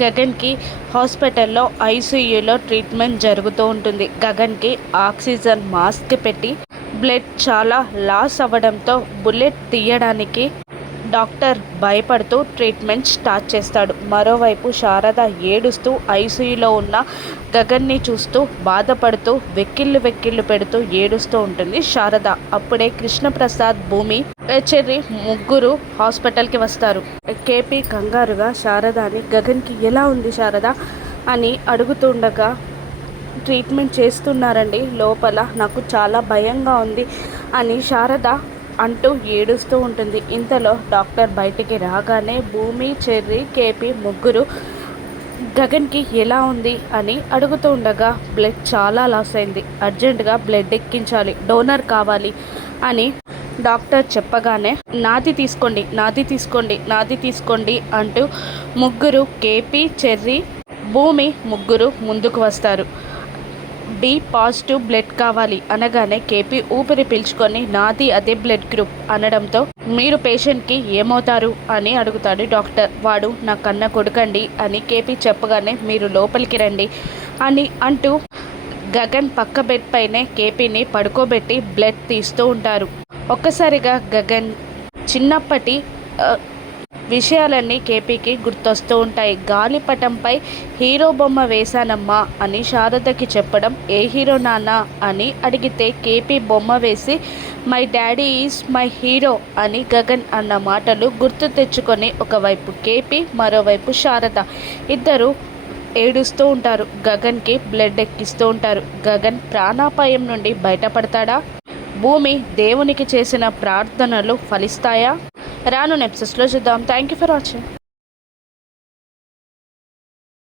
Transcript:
గగన్కి హాస్పిటల్లో ఐసీయూలో ట్రీట్మెంట్ జరుగుతూ ఉంటుంది. గగన్కి ఆక్సిజన్ మాస్క్ పెట్టి బ్లడ్ చాలా లాస్ అవ్వడంతో బుల్లెట్ తీయడానికి డాక్టర్ భయపడుతూ ట్రీట్మెంట్ స్టార్ట్ చేస్తాడు. మరోవైపు శారద ఏడుస్తూ ఐసీయూలో ఉన్న గగన్ని చూస్తూ బాధపడుతూ వెక్కిళ్ళు పెడుతూ ఏడుస్తూ ఉంటుంది శారద. అప్పుడే కృష్ణప్రసాద్, భూమి, చెర్రి ముగ్గురు హాస్పిటల్కి వస్తారు. కేపీ కంగారుగా శారదని గగన్కి ఎలా ఉంది శారద అని అడుగుతుండగా, ట్రీట్మెంట్ చేస్తున్నారండి లోపల, నాకు చాలా భయంగా ఉంది అని శారద అంటూ ఏడుస్తూ ఉంటుంది. ఇంతలో డాక్టర్ బయటికి రాగానే భూమి, చెర్రి, కేపీ ముగ్గురు గగన్కి ఎలా ఉంది అని అడుగుతూ ఉండగా, బ్లడ్ చాలా లాస్ అయింది, అర్జెంటుగా బ్లడ్ ఎక్కించాలి, డోనర్ కావాలి అని డాక్టర్ చెప్పగానే నాది తీసుకోండి అంటూ ముగ్గురు, కేపీ, చెర్రి, భూమి ముగ్గురు ముందుకు వస్తారు. బి పాజిటివ్ బ్లడ్ కావాలి అనగానే కేపీ ఊపిరి పీల్చుకొని నాది అదే బ్లడ్ గ్రూప్ అనడంతో, మీరు పేషెంట్కి ఏమవుతారు అని అడుగుతాడు డాక్టర్. వాడు నా కన్న కొడుకండి అని కేపీ చెప్పగానే, మీరు లోపలికి రండి అని అంటూ గగన్ పక్క బెడ్ పైనే కేపీని పడుకోబెట్టి బ్లడ్ తీస్తూ ఉంటారు. ఒక్కసారిగా గగన్ చిన్నప్పటి విషయాలన్నీ కేపీకి గుర్తొస్తూ ఉంటాయి. గాలిపటంపై హీరో బొమ్మ వేశానమ్మా అని శారదకి చెప్పడం, ఏ హీరో నాన్న అని అడిగితే కేపీ బొమ్మ వేసి my daddy is my hero అని గగన్ అన్న మాటలు గుర్తు తెచ్చుకొని ఒకవైపు కేపీ, మరోవైపు శారద ఇద్దరు ఏడుస్తూ ఉంటారు. గగన్కి బ్లడ్ ఎక్కిస్తూ ఉంటారు. గగన్ ప్రాణాపాయం నుండి బయటపడతాడా? భూమి దేవునికి చేసిన ప్రార్థనలు ఫలిస్తాయా? రాను ఎపిసోడ్స్లో చూద్దాం. Thank you for watching.